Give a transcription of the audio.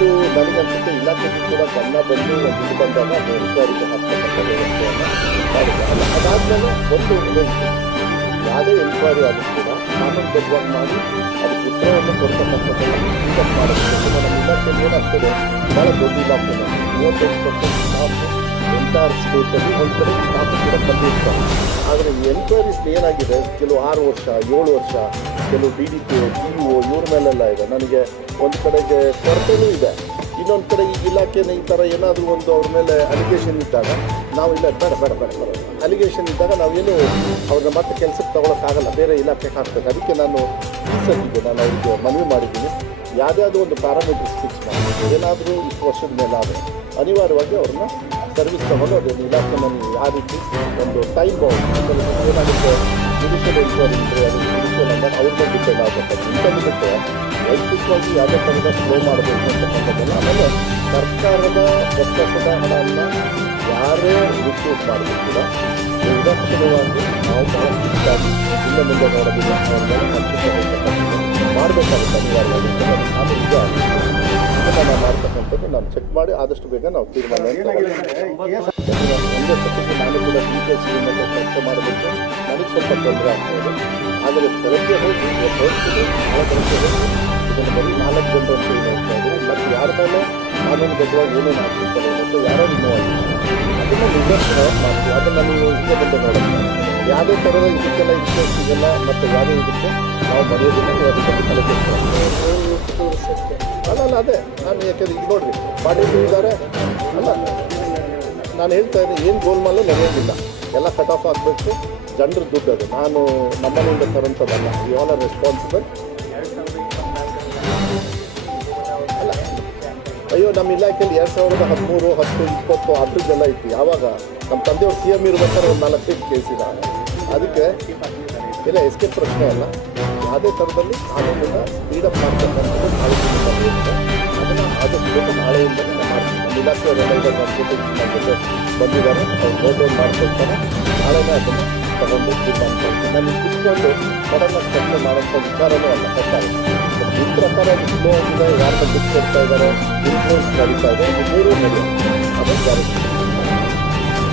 ಒಂದು ನನಗನ್ಸುತ್ತೆ ಇಲಾಖೆಗೂ ಕೂಡ ಗಮನ ಬಂದು ಒಂದು ಬಂದಾಗ ಅದು ಎನ್ಕ್ವೈರಿಗೆ ಹಾಕ್ತಕ್ಕಂಥ ವ್ಯವಸ್ಥೆಯನ್ನು ಮಾಡಿದ್ದಾರೆ ನಾವು ಒಂದು ವಿನಂತಿ ಯಾವುದೇ ಎನ್ಕ್ವೈರಿ ಆದರೂ ಕೂಡ ಕಾನೂನುಬದ್ಧವಾಗಿ ಮಾಡಿ ಅದಕ್ಕೆ ಉತ್ತರವನ್ನು ಕೊಡ್ತಕ್ಕಂಥದ್ದನ್ನು ಪಿಕಪ್ ಮಾಡೋದಕ್ಕೆ ನಮ್ಮ ಇಲಾಖೆ ಏನಾಗ್ತದೆ? ಭಾಳ ದೊಡ್ಡ ಇಲಾಖೆ ಮೂವತ್ತೈದು ಪರ್ಸೆಂಟ್ ನಾವು ಎಂಟೈರ್ ಸ್ಟೇಟಲ್ಲಿ ಒಂದು ಕಡೆ ಆದರೆ ಎನ್ಕ್ವೈರೀಸ್ ಏನಾಗಿದೆ? ಕೆಲವು ಆರು ವರ್ಷ, ಏಳು ವರ್ಷ, ಕೆಲವು D D P D O ಇವ್ರ ಮೇಲೆಲ್ಲ ಇದೆ. ನನಗೆ ಒಂದು ಕಡೆಗೆ ಕೊರತೆನೂ ಇದೆ. ಇನ್ನೊಂದು ಕಡೆ ಈ ಇಲಾಖೆನ ಈ ಥರ ಏನಾದರೂ ಒಂದು ಅವ್ರ ಮೇಲೆ ಅಲಿಗೇಷನ್ ಇದ್ದಾಗ ನಾವು ಇಲ್ಲ, ಬೇಡ ಬೇಡ ಬೇಡ ಬೇಡ. ಅಲಿಗೇಷನ್ ಇದ್ದಾಗ ನಾವೇನು ಅವ್ರನ್ನ ಮತ್ತೆ ಕೆಲಸಕ್ಕೆ ತಗೊಳಕ್ಕಾಗಲ್ಲ ಬೇರೆ ಇಲಾಖೆಗೆ ಹಾಕ್ಬೇಕು. ಅದಕ್ಕೆ ನಾನು ಈ ನಾನು ಅವರಿಗೆ ಮನವಿ ಮಾಡಿದ್ದೀನಿ. ಯಾವುದಾದ್ರೂ ಒಂದು ಪ್ಯಾರಾಮೀಟರ್ಸ್ ಫಿಕ್ಸ್ ಮಾಡಿ. ಏನಾದರೂ ಇಷ್ಟು ವರ್ಷದ ಮೇಲೆ ಆದರೆ ಅನಿವಾರ್ಯವಾಗಿ ಅವ್ರನ್ನ ಸರ್ವಿಸ್ ತಗೊಂಡು ಅದನ್ನು ಇಲಾಖೆನಲ್ಲಿ ರೀತಿ ಒಂದು ಟೈಮ್ ಬೌಂಡ್ ಏನಾಗುತ್ತೆ ಜುಡಿಷಿಯಲ್ ಎನ್ಕ್ವೈರಿ ಇದ್ದರೆ ಅದು ಜುಡಿಷಿಯಲ್ ಅಂದಾಗ ಅವ್ರ ಡಿಪೆಂಡ್ ಆಗುತ್ತೆ ಇಂಥದ್ದು ಬಿಟ್ಟು ವೈಯಕ್ತಿಕವಾಗಿ ಯಾವುದೇ ಥರದ ಸ್ಲೋ ಮಾಡಬೇಕು ಅಂತಕ್ಕಂಥದ್ದನ್ನು ಆಮೇಲೆ ಸರ್ಕಾರದ ಒಕ್ಕಸದ ಹಣವನ್ನು ಯಾರೇ ಮಿಸ್ಯೂಸ್ ಮಾಡಬೇಕು ಕೂಡ ನಿರ್ದಾಕ್ಷಿಣ್ಯವಾಗಿ ನಾವು ಬಹಳ ಶಿಸ್ತಾಗಿ ಹಿಂದೆ ಮುಂದೆ ನೋಡೋದಿಲ್ಲ ಅವ್ರ ಮೇಲೆ ಖರ್ಚು ಮಾಡಬೇಕಾಗುತ್ತೆ ಅನಿವಾರ್ಯವಾಗಿ ನಾನು ಈಗ ನಾನು ಮಾಡ್ತಕ್ಕಂಥದ್ದು ನಾನು ಚೆಕ್ ಮಾಡಿ ಆದಷ್ಟು ಬೇಗ ನಾವು ತೀರ್ಮಾನ ಒಂದೇ ಸತಿಗೆ ನಾನು ಕೂಡ ಡೀಟೇಲ್ಸ್ ಚರ್ಚೆ ಮಾಡಬೇಕು ನನಗೆ ಸ್ವಲ್ಪ ತೊಂದರೆ ಆದರೆ ಹೋಗಿ ಇದನ್ನು ಬರೀ ನಾಲ್ಕು ಜನರು ಅಂತ ಯಾರ ಮೇಲೆ ಕಾನೂನು ಬದ್ಧವಾಗಿ ಏನೇನು ಆಗ್ತಿರ್ತಾರೆ ಮತ್ತು ಯಾರೋ ಅದನ್ನು ಮಾಡ್ತೀವಿ ಅದನ್ನು ನೀವು ಬಂದು ನೋಡೋಣ ಯಾವುದೇ ಥರದ ಇದಕ್ಕೆಲ್ಲ ಇಷ್ಟ ಇದೆಲ್ಲ ಮತ್ತು ಯಾವುದೇ ಇದಕ್ಕೆ ನಾವು ನೀವು ಅದ್ರ ಅದೇ, ನಾನು ಯಾಕೆಂದ್ರೆ ಈಗ ನೋಡ್ರಿ. ಪಾಟೀಲ್ ಇದ್ದಾರೆ, ಅಲ್ಲ, ನಾನು ಹೇಳ್ತಾ ಇದ್ದೀನಿ ಏನು ಗೋಲ್ಮಾಲು ನಡೆಯೋದಿಲ್ಲ. ಎಲ್ಲ ಕಟ್ ಆಫ್ ಆಗಬೇಕು. ಜನರ ದುಡ್ಡು ಅದು. ನಾನು ನಮ್ಮನೆಯಿಂದ ತರೋಂಥದ್ದಲ್ಲ ವಿ ಆಲ್ ಆರ್ ರೆಸ್ಪಾನ್ಸಿಬಲ್ ಅಲ್ಲ, ಅಯ್ಯೋ, ನಮ್ಮ ಇಲಾಖೆಯಲ್ಲಿ ಎರಡು ಸಾವಿರದ ಹದಿಮೂರು, ಹತ್ತು, ಇಪ್ಪತ್ತು, ಅದ್ರದ್ದೆಲ್ಲ ಇತ್ತು. ಯಾವಾಗ? ನಮ್ಮ ತಂದೆಯವ್ರು ಸಿ ಎಂ ಇರ್ಬೇಕಾದ್ರೆ ಒಂದು ನಾಲ್ಕೈದು ಕೇಸಿದ ಅದಕ್ಕೆ, ಇಲ್ಲ ಎಸ್ಕೇಪ್ ಪ್ರಶ್ನೆ ಅಲ್ಲ. ಯಾವುದೇ ಥರದಲ್ಲಿ ಕಾನೂನನ್ನು ಸ್ಪೀಡಪ್ ಮಾಡ್ತಕ್ಕಂಥದ್ದು ನಮ್ಮ ಇಲಾಖೆಯವರೆಲ್ಲ ಬಂದಿದ್ದಾರೆ. ಅವ್ರು ನೋಟ್ ಮಾಡ್ಕೊಳ್ತಾರೆ ನಾಳೆನೇ ಅದನ್ನು ತಗೊಂಡು ಮಾಡ್ತೀನಿ ನಾನು ಕುತ್ಕೊಂಡು ಸಡನ್ನಾಗಿ ಚರ್ಚೆ ಮಾಡೋಂಥ ವಿಚಾರನೂ ಅಲ್ಲ ಸರ್ಕಾರ ಈ ಪ್ರಕಾರ ಸ್ಲೋ ಆಗಿದೆ ಯಾರ ದುಡ್ಡು ಕೊಡ್ತಾ ಇದ್ದಾರೆ ಇನ್ಫ್ಲೂಯೆನ್ಸ್ ನಡೀತಾ ಇದೆ ಮೂರು ನಡೆಯುತ್ತೆ